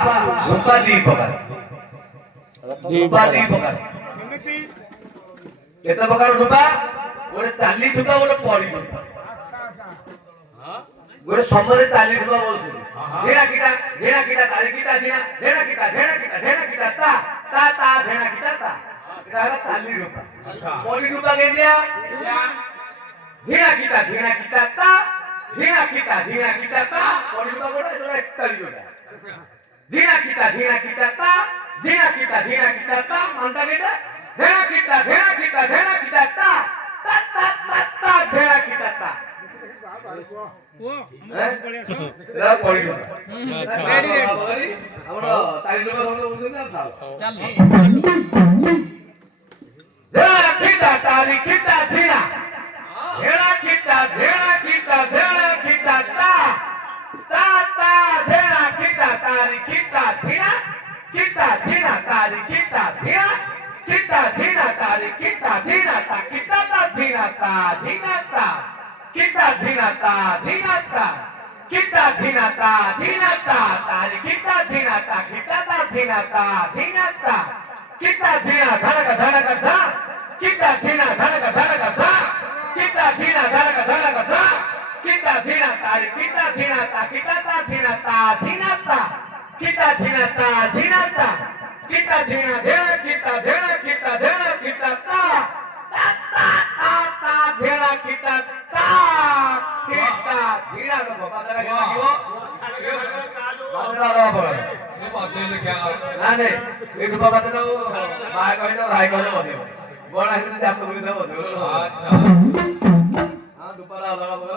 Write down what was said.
रूपा दी प्रकार रूपा दी प्रकार केते प्रकार रूपा गोटे चाली ठुका गोटे पड़ी ठुका गोटे समरे चाली ठुका बोलछे झेना किटा तारी किटा झेना ता झेना किटा ता এটা হলো চালি রূপা আচ্ছা পরি রূপা কে দিয়া ঝিনা কিটা তা ঝিনা কিটা তা পরি রূপা বড় এটা 41 গোটা ঝিনা কিটা তা ঝিনা কিটা তা মানতা কেটা ঝিনা কিটা তা তা ঝিনা কিটা তা ও এরা পরি রূপা আচ্ছা আমরা তাই রূপা বলতে বলছেন না চল Zera kita tari kita zina. Zera kita ta. Ta zera kita tari kita zina. Kita zina tari kita zina. Kita zina tari kita zina ta. Kita ta zina ta zina ta. Kita zina ta zina ta. Kita zina ta zina ta. Tari kita zina ta. Kita ta zina ta zina ta. Kita zina dhanaka dha kita zina dhanaka dha kita zina dhanaka dha kita zina tari kita zina ta kita ta zina ta zina ta kita zina ta zina ta kita zina dhena kita ta ta dhena kita ta kita zina ko bapatara ke lagibo bapatara bapatara ये बात ले क्या ना नहीं ये रुपा बात तो my कहि तो राय कहि बोले बड़ा हित जाप कहि तो बोले अच्छा हां रुपा लगा बोलो